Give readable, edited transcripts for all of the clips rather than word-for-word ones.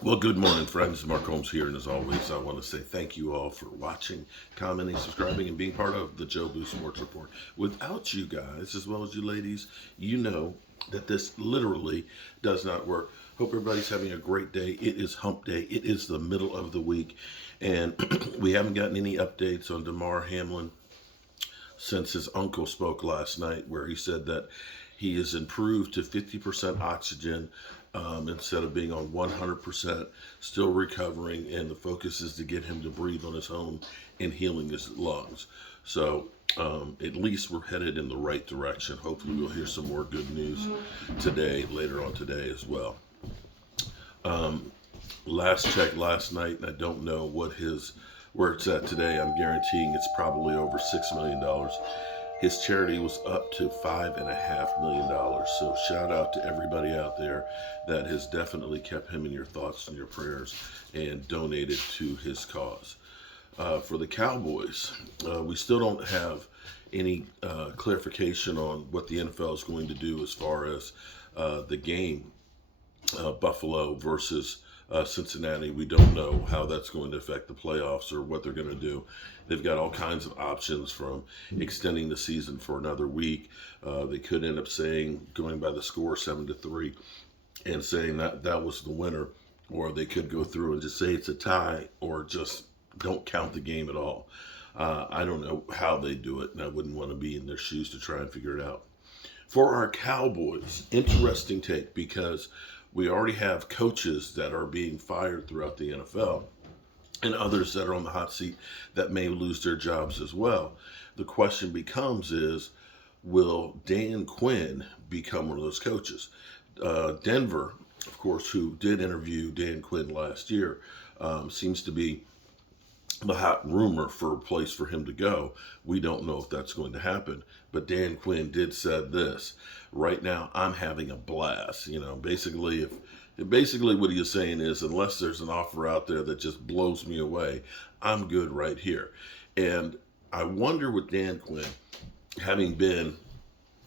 Well, good morning, friends. Mark Holmes here, and as always, I want to say thank you all for watching, commenting, subscribing, and being part of the Joe Boo Sports Report. Without you guys, as well as you ladies, you know that this literally does not work. Hope everybody's having a great day. It is hump day. It is the middle of the week, and we haven't gotten any updates on Hamlin since his uncle spoke last night, where he said that he is improved to 50% oxygen instead of being on 100%, still recovering, and the focus is to get him to breathe on his own and healing his lungs. So at least we're headed in the right direction. Hopefully, we'll hear some more good news today, later on today as well. Last check last night, and I don't know where it's at today. I'm guaranteeing it's probably over $6 million. His charity was up to $5.5 million. So shout out to everybody out there that has definitely kept him in your thoughts and your prayers and donated to his cause. For the Cowboys, we still don't have any clarification on what the NFL is going to do as far as the game, Buffalo versus Cincinnati. We don't know how that's going to affect the playoffs or what they're going to do. They've got all kinds of options, from extending the season for another week. They could end up going by the score 7-3 and saying that was the winner, or they could go through and just say it's a tie, or just don't count the game at all. I don't know how they do it, and I wouldn't want to be in their shoes to try and figure it out. For our Cowboys, interesting take, because we already have coaches that are being fired throughout the NFL and others that are on the hot seat that may lose their jobs as well. The question becomes will Dan Quinn become one of those coaches? Denver, of course, who did interview Dan Quinn last year, seems to be the hot rumor for a place for him to go. We don't know if that's going to happen, but Dan Quinn did said this: right now I'm having a blast. Basically what he is saying is, unless there's an offer out there that just blows me away, I'm good right here. And I wonder, with Dan Quinn having been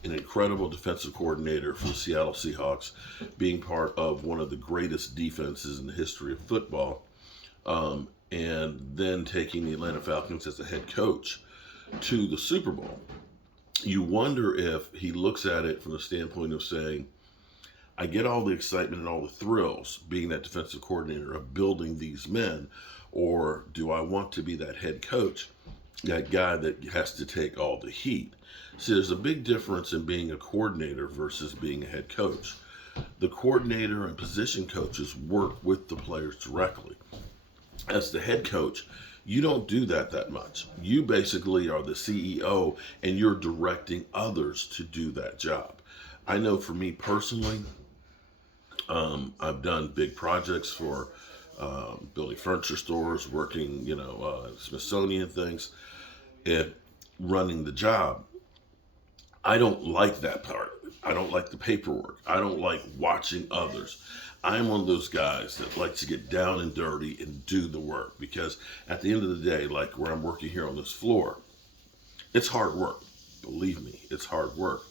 an incredible defensive coordinator for the Seattle Seahawks, being part of one of the greatest defenses in the history of football, and then taking the Atlanta Falcons as a head coach to the Super Bowl, you wonder if he looks at it from the standpoint of saying, I get all the excitement and all the thrills being that defensive coordinator of building these men, or do I want to be that head coach, that guy that has to take all the heat? See, there's a big difference in being a coordinator versus being a head coach. The coordinator and position coaches work with the players directly. As the head coach, you don't do that much. You basically are the CEO, and you're directing others to do that job. I know for me personally, I've done big projects for building furniture stores, working, Smithsonian things, and running the job. I don't like that part. I don't like the paperwork. I don't like watching others. I'm one of those guys that likes to get down and dirty and do the work, because at the end of the day, like where I'm working here on this floor, it's hard work. Believe me, it's hard work.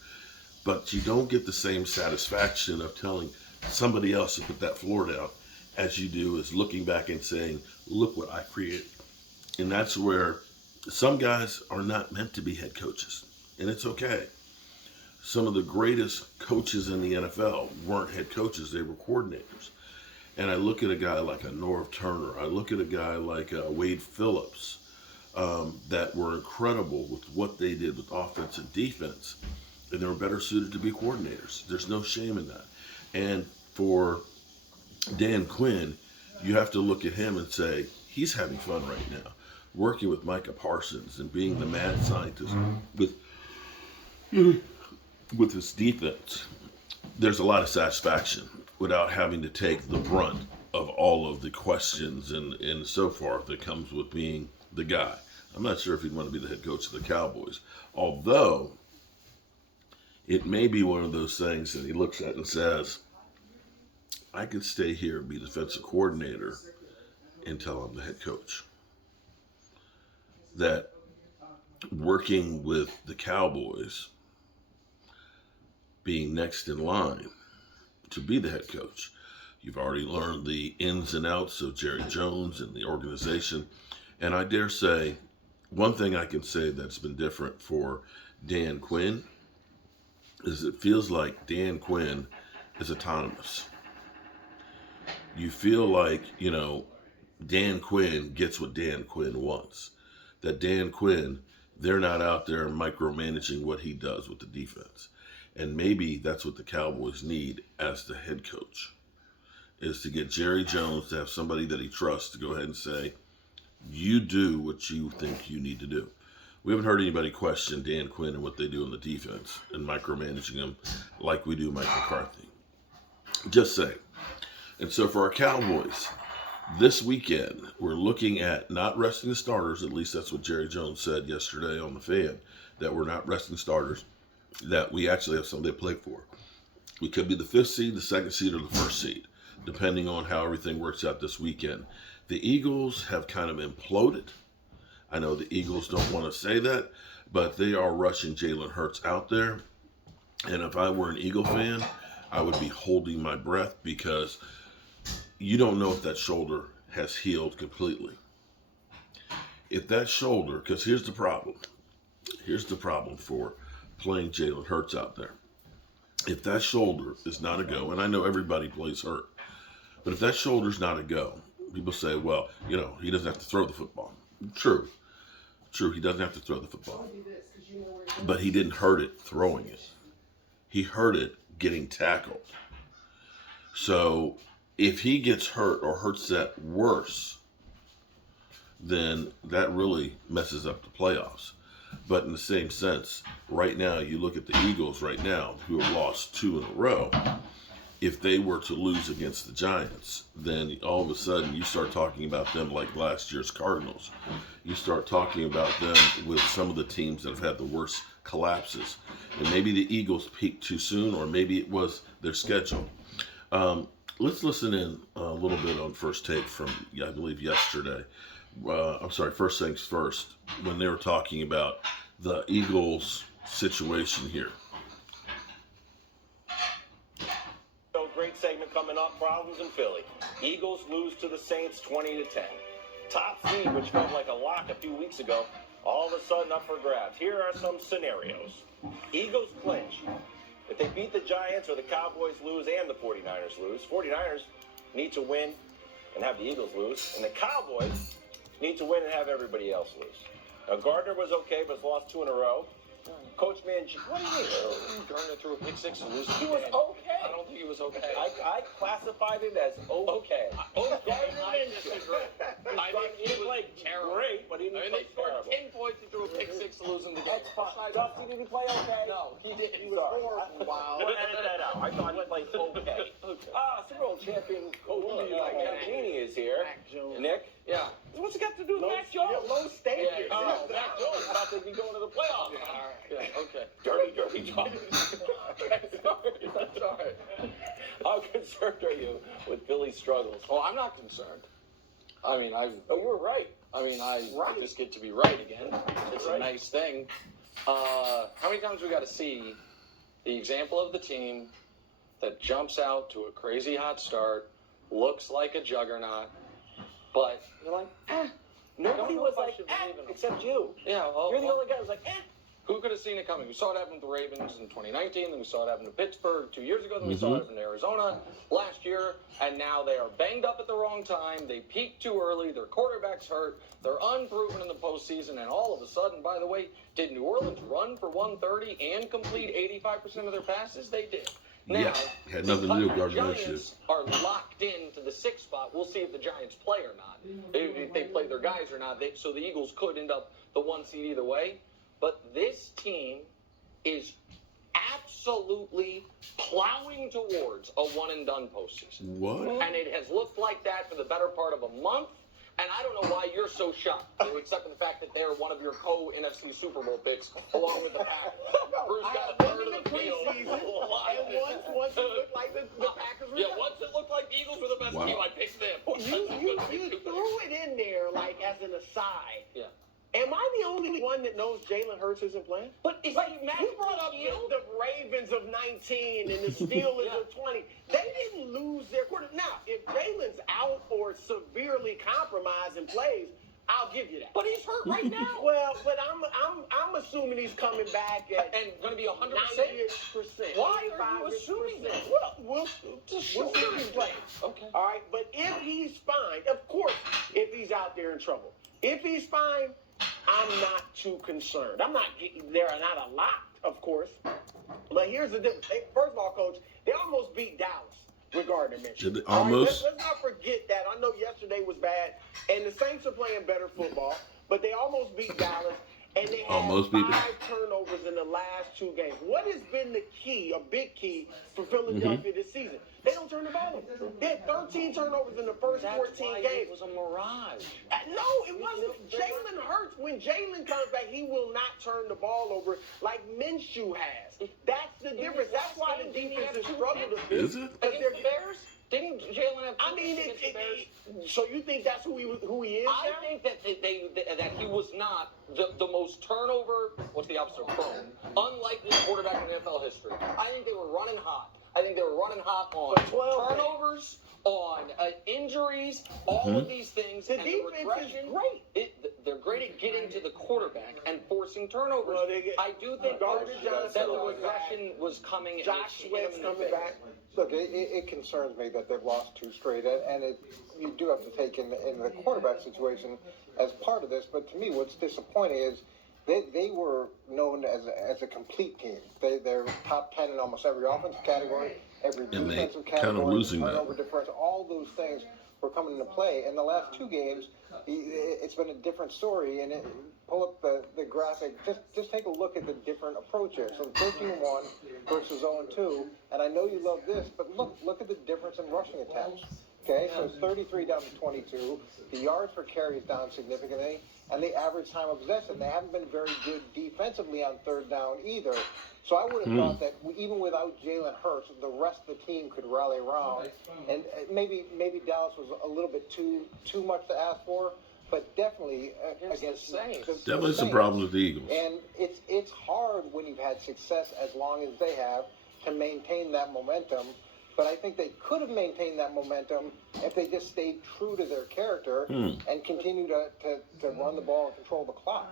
But you don't get the same satisfaction of telling somebody else to put that floor down as you do as looking back and saying, look what I created. And that's where some guys are not meant to be head coaches, and it's okay. Some of the greatest coaches in the NFL weren't head coaches, they were coordinators. And I look at a guy like a Norv Turner, I look at a guy like Wade Phillips, that were incredible with what they did with offense and defense, and they were better suited to be coordinators. There's no shame in that. And for Dan Quinn, you have to look at him and say, he's having fun right now, working with Micah Parsons and being the mad scientist with his defense. There's a lot of satisfaction without having to take the brunt of all of the questions and so forth that comes with being the guy. I'm not sure if he'd want to be the head coach of the Cowboys, although it may be one of those things that he looks at and says, I could stay here and be defensive coordinator until I'm the head coach. That working with the Cowboys, being next in line to be the head coach, You've already learned the ins and outs of Jerry Jones and the organization. And I dare say, one thing I can say that's been different for Dan Quinn is it feels like Dan Quinn is autonomous. You feel like, Dan Quinn gets what Dan Quinn wants. That Dan Quinn, they're not out there micromanaging what he does with the defense. And maybe that's what the Cowboys need as the head coach, is to get Jerry Jones to have somebody that he trusts to go ahead and say, you do what you think you need to do. We haven't heard anybody question Dan Quinn and what they do in the defense and micromanaging them like we do Mike McCarthy. Just saying. And so for our Cowboys, this weekend, we're looking at not resting the starters. At least that's what Jerry Jones said yesterday on the Fan, that we're not resting starters, that we actually have somebody to play for. We could be the 5th seed, the 2nd seed, or the 1st seed, depending on how everything works out this weekend. The Eagles have kind of imploded. I know the Eagles don't want to say that, but they are rushing Jalen Hurts out there. And if I were an Eagle fan, I would be holding my breath, because you don't know if that shoulder has healed completely. If that shoulder, because here's the problem. Here's the problem for playing Jalen Hurts out there. If that shoulder is not a go, and I know everybody plays hurt, but if that shoulder's not a go, people say, well, he doesn't have to throw the football. True, he doesn't have to throw the football. But he didn't hurt it throwing it. He hurt it getting tackled. So if he gets hurt or hurts that worse, then that really messes up the playoffs. But in the same sense, right now, you look at the Eagles right now, who have lost 2 in a row. If they were to lose against the Giants, then all of a sudden you start talking about them like last year's Cardinals. You start talking about them with some of the teams that have had the worst collapses. And maybe the Eagles peaked too soon, or maybe it was their schedule. Let's listen in a little bit on First Take from, I believe, yesterday. First things first, when they were talking about the Eagles' situation here. Great segment coming up. Problems in Philly. Eagles lose to the Saints 20-10. Top seed, which felt like a lock a few weeks ago, all of a sudden up for grabs. Here are some scenarios. Eagles clinch. If they beat the Giants or the Cowboys lose and the 49ers lose, 49ers need to win and have the Eagles lose, and the Cowboys need to win and have everybody else lose. Now, Gardner was okay, but has lost 2 in a row. Coach Mangione, what do you mean? Gardner threw a pick 6 and losing. He was okay. I don't think he was okay. I classified it as okay. I disagree. I think he played terrible. Great, but he didn't play they scored terrible. 10 points. He threw a pick 6 to losing the game. That's fine. Dusty, did he play okay? No, he didn't. He was horrible. Wow. We'll edit that out. I thought he played okay. Super Bowl champion Coach Mangione is here. Nick? Yeah. What's it got to do with Mac Jones? Low stakes. Yeah, Mac Jones about to be going to the playoffs. Yeah, okay. Dirty talk. Sorry. How concerned are you with Philly's struggles? Oh, I'm not concerned. I mean, you were right. I just get to be right again. It's a nice thing. How many times we got to see the example of the team that jumps out to a crazy hot start, looks like a juggernaut, but you're like, Nobody was like, except you. Yeah, well, You're the only guy who's like, Who could have seen it coming? We saw it happen with the Ravens in 2019, then we saw it happen to Pittsburgh 2 years ago, then we saw it happen to Arizona last year, and now they are banged up at the wrong time. They peaked too early. Their quarterback's hurt. They're unproven in the postseason, and all of a sudden, by the way, did New Orleans run for 130 and complete 85% of their passes? They did. Now, had nothing to do with the Gardner Giants are locked into the 6th spot. We'll see if the Giants play or not, if they play their guys or not. So the Eagles could end up the 1 seed either way. But this team is absolutely plowing towards a one-and-done postseason. What? And it has looked like that for the better part of a month. And I don't know why you're so shocked, except for the fact that they're one of your co-NFC Super Bowl picks, along with the Packers. Bruce got a third of the field. And once it looked like the Packers were once it looked like the Eagles were the best team, I picked them. You threw it in there like as an aside. Yeah. Am I the only one that knows Jalen Hurts isn't playing? But is Like, he mad you brought up the Ravens of 19 and the Steelers Yeah. of 20. They didn't lose their quarterback. Now, if Jalen's out or severely compromised and plays, I'll give you that. But he's hurt right now. Well, but I'm assuming he's coming back at And going to be 100%. 98%. Why are you assuming that? Well, we'll see him play. Okay. All right, but if he's fine, of course, if he's out there in trouble. If he's fine, I'm not too concerned. I'm not getting there, not a lot, of course. But here's the difference. First of all, Coach, they almost beat Dallas with Gardner Minshew. Did they All right, almost? let's not forget that. I know yesterday was bad, and the Saints are playing better football, but they almost beat Dallas, and they had Almost beat them. 5 turnovers in the last 2 games. What has been the key, a big key, for Philadelphia this season? They don't turn the ball over. They had 13 turnovers in the first 14 games. It was a mirage. No, it wasn't. Jalen Hurts, when Jalen comes back, he will not turn the ball over like Minshew has. That's the difference. That's why the defense has struggled a bit. Is it? Against the Bears? Didn't Jalen have I mean, against the Bears? so you think that's who he is I now? think that he was not the most turnover, what's the opposite of prone, unlikely quarterback in NFL history. I think they were running hot. I think they were running hot on For 12 turnovers, on injuries, all of these things. The and defense is regression, great. They're great at getting to the quarterback and forcing turnovers. Well, they get- I do think Gardner that Johnson the was regression was coming. and Josh it hit him Sweat's in the coming face. back. Look, it concerns me that they've lost 2 straight, and you do have to take in the quarterback situation as part of this. But to me, what's disappointing is they were known as a complete team. They're top 10 in almost every offensive category, every And they defensive kind of category, losing that. turnover differential, all those things were coming into play. In the last 2 games, it's been a different story. And pull up the graphic. Just take a look at the different approaches. So 13-1 versus 0-2. And I know you love this, but look at the difference in rushing attempts. Okay, so it's 33 down to 22. The yards per carry is down significantly, and the average time of possession. They haven't been very good defensively on 3rd down either. So I would have thought that even without Jalen Hurts, the rest of the team could rally around. And maybe Dallas was a little bit too much to ask for, but definitely against the Saints. Definitely some Saints. problems with the Eagles. And it's hard when you've had success as long as they have to maintain that momentum. But I think they could have maintained that momentum if they just stayed true to their character and continue to run the ball and control the clock.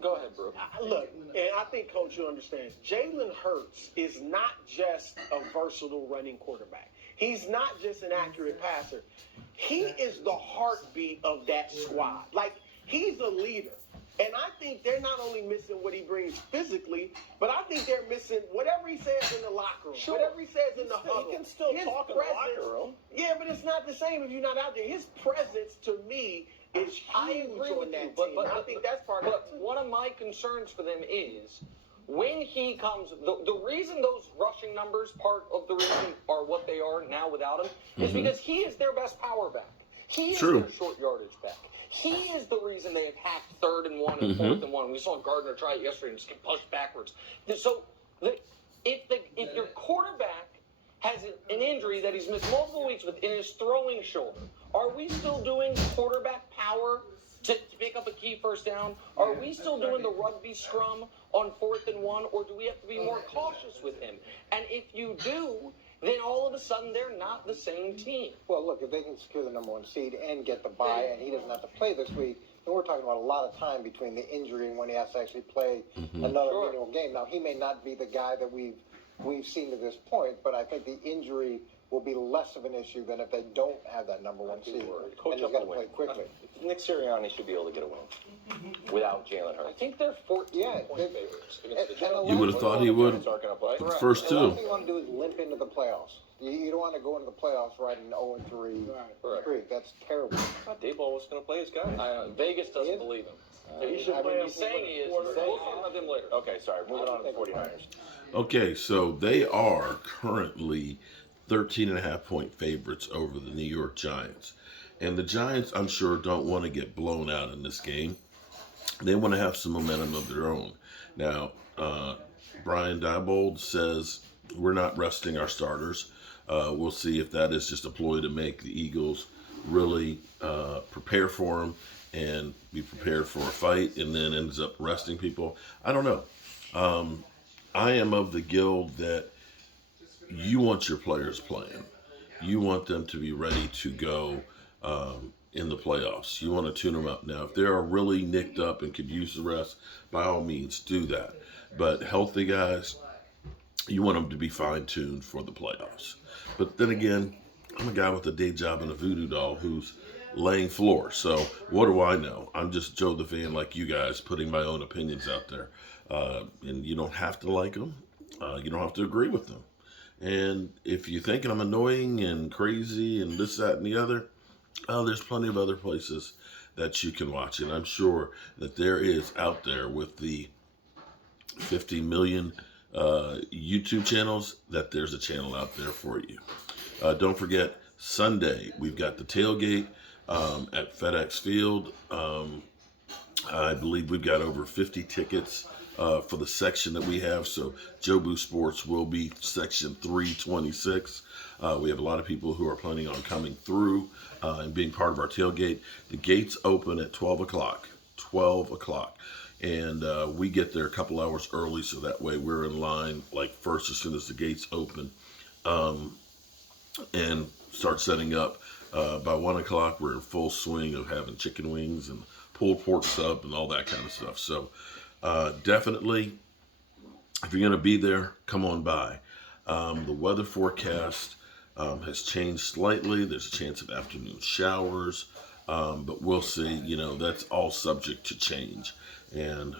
Go ahead, Brew. Look, and I think Coach you understands, Jalen Hurts is not just a versatile running quarterback. He's not just an accurate passer. He is the heartbeat of that squad. Like, he's a leader. And I think they're not only missing what he brings physically, but I think they're missing whatever he says in the locker room, whatever he says in the huddle. He can still His talk in the presence- locker room. Yeah, but it's not the same if you're not out there. His presence, to me, is huge I agree on with that you, team. I think that's part of it. But one of my concerns for them is when he comes, the reason those rushing numbers, part of the reason are what they are now without him, is because he is their best power back. He is True. their short yardage back. He is the reason they have hacked 3rd and 1 and 4th and 1. We saw Gardner try it yesterday and just get pushed backwards. So if your quarterback has an injury that he's missed multiple weeks with in his throwing shoulder, are we still doing quarterback power to pick up a key first down? Are we still doing the rugby scrum on 4th and 1, or do we have to be more cautious with him? And if you do, then all of a sudden they're not the same team. Well, look, if they can secure the number 1 seed and get the bye, and he doesn't have to play this week, then we're talking about a lot of time between the injury and when he has to actually play another Sure. meaningful game. Now, he may not be the guy that we've seen to this point, but I think the injury will be less of an issue than if they don't have that number 1 seed. Coach And he's up got to the play win. quickly. Nick Sirianni should be able to get a win without Jalen I Hurts. think they're 14 Yeah, point they- favorites against the and the Giants. You would have thought he would. Giants aren't going to play. The first The last 2. thing you want to do is limp into the playoffs. You don't want to go into the playoffs riding 0-3 streak. That's terrible. Dayball was going to play his guy. Vegas doesn't He is? believe him. He should I play mean, him He's saying he is. for We'll the talk about them later. Okay, sorry. Moving on to the 49ers. Okay, so they are currently 13.5-point favorites over the New York Giants. And the Giants, I'm sure, don't want to get blown out in this game. They want to have some momentum of their own. Now, Brian Diebold says we're not resting our starters. We'll see if that is just a ploy to make the Eagles really prepare for them and be prepared for a fight and then ends up resting people. I don't know. I am of the guild that you want your players playing. You want them to be ready to go in the playoffs. You want to tune them up. Now, if they are really nicked up and could use the rest, by all means, do that. But healthy guys, you want them to be fine-tuned for the playoffs. But then again, I'm a guy with a day job and a voodoo doll who's laying floor. So what do I know? I'm just Joe the fan like you guys, putting my own opinions out there. And you don't have to like them. You don't have to agree with them. And if you're thinking I'm annoying and crazy and this, that, and the other, there's plenty of other places that you can watch. And I'm sure that there is out there with the 50 million YouTube channels, that there's a channel out there for you. Don't forget, Sunday, we've got the tailgate at FedEx Field. I believe we've got over 50 tickets for the section that we have. So Jobu Sports will be section 326. We have a lot of people who are planning on coming through and being part of our tailgate. The gates open at 12 o'clock. 12 o'clock. And we get there a couple hours early, so that way we're in line like first as soon as the gates open, and start setting up. By 1 o'clock, we're in full swing of having chicken wings and pulled pork sub and all that kind of stuff. So definitely, if you're going to be there, come on by. The weather forecast has changed slightly. There's a chance of afternoon showers, but we'll see. You know, that's all subject to change. And,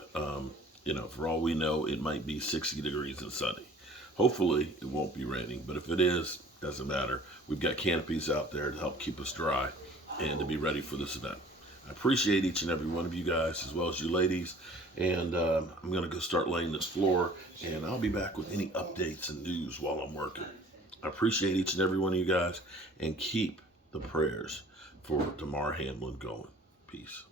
you know, for all we know, it might be 60 degrees and sunny. Hopefully, it won't be raining. But if it is, doesn't matter. We've got canopies out there to help keep us dry and to be ready for this event. I appreciate each and every one of you guys, as well as you ladies. And I'm going to go start laying this floor, and I'll be back with any updates and news while I'm working. I appreciate each and every one of you guys, and keep the prayers for Damar Hamlin going. Peace.